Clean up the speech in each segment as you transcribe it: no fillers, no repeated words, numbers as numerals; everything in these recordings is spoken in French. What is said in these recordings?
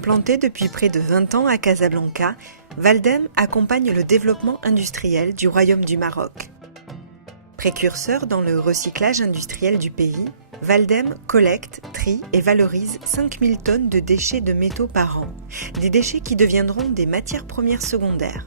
Implanté depuis près de 20 ans à Casablanca, Valdem accompagne le développement industriel du Royaume du Maroc. Précurseur dans le recyclage industriel du pays, Valdem collecte, trie et valorise 5000 tonnes de déchets de métaux par an, des déchets qui deviendront des matières premières secondaires.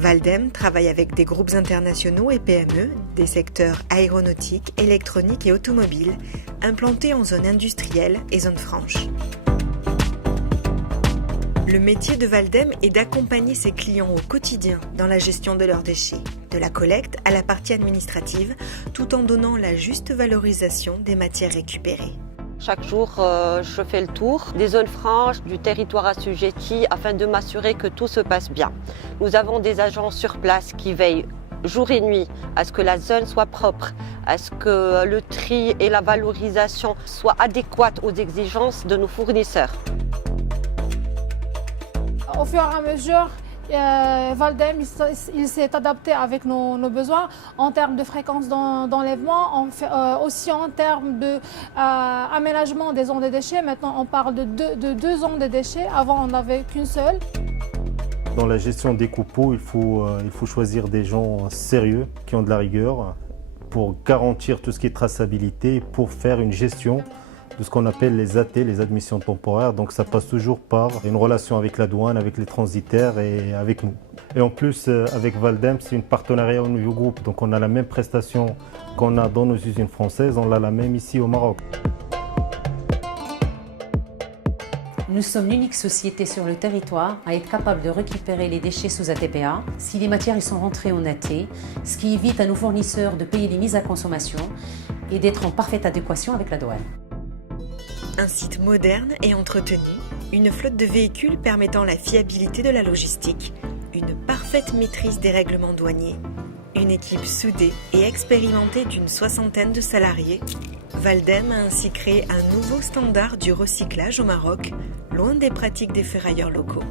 Valdem travaille avec des groupes internationaux et PME des secteurs aéronautique, électronique et automobile, implantés en zone industrielle et zone franche. Le métier de Valdem est d'accompagner ses clients au quotidien dans la gestion de leurs déchets, de la collecte à la partie administrative, tout en donnant la juste valorisation des matières récupérées. Chaque jour, je fais le tour des zones franches, du territoire assujetti, afin de m'assurer que tout se passe bien. Nous avons des agents sur place qui veillent jour et nuit à ce que la zone soit propre, à ce que le tri et la valorisation soient adéquates aux exigences de nos fournisseurs. Au fur et à mesure, Valdem il s'est adapté avec nos besoins en termes de fréquence d'enlèvement, aussi en termes d'aménagement des zones de déchets. Maintenant, on parle de deux zones de déchets. Avant, on n'avait qu'une seule. Dans la gestion des copeaux, il faut choisir des gens sérieux, qui ont de la rigueur, pour garantir tout ce qui est traçabilité, pour faire une gestion de ce qu'on appelle les AT, les admissions temporaires. Donc ça passe toujours par une relation avec la douane, avec les transitaires et avec nous. Et en plus, avec Valdem, c'est une partenariat au niveau groupe. Donc on a la même prestation qu'on a dans nos usines françaises, on a la même ici au Maroc. Nous sommes l'unique société sur le territoire à être capable de récupérer les déchets sous ATPA si les matières y sont rentrées en AT, ce qui évite à nos fournisseurs de payer les mises à consommation et d'être en parfaite adéquation avec la douane. Un site moderne et entretenu, une flotte de véhicules permettant la fiabilité de la logistique, une parfaite maîtrise des règlements douaniers, une équipe soudée et expérimentée d'une 60aine de salariés, Valdem a ainsi créé un nouveau standard du recyclage au Maroc, loin des pratiques des ferrailleurs locaux.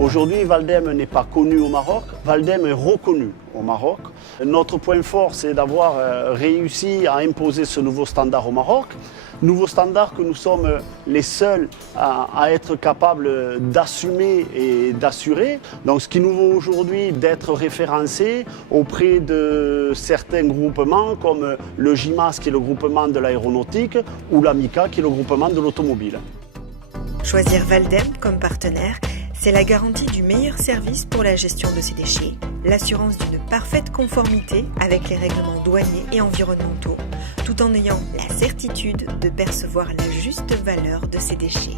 Aujourd'hui, Valdem n'est pas connu au Maroc, Valdem est reconnu au Maroc. Notre point fort, c'est d'avoir réussi à imposer ce nouveau standard au Maroc. Nouveau standard que nous sommes les seuls à être capables d'assumer et d'assurer. Donc ce qui nous vaut aujourd'hui d'être référencé auprès de certains groupements comme le GIMAS qui est le groupement de l'aéronautique ou l'AMICA qui est le groupement de l'automobile. Choisir Valdem comme partenaire, c'est la garantie du meilleur service pour la gestion de ces déchets, l'assurance d'une parfaite conformité avec les règlements douaniers et environnementaux, tout en ayant la certitude de percevoir la juste valeur de ces déchets.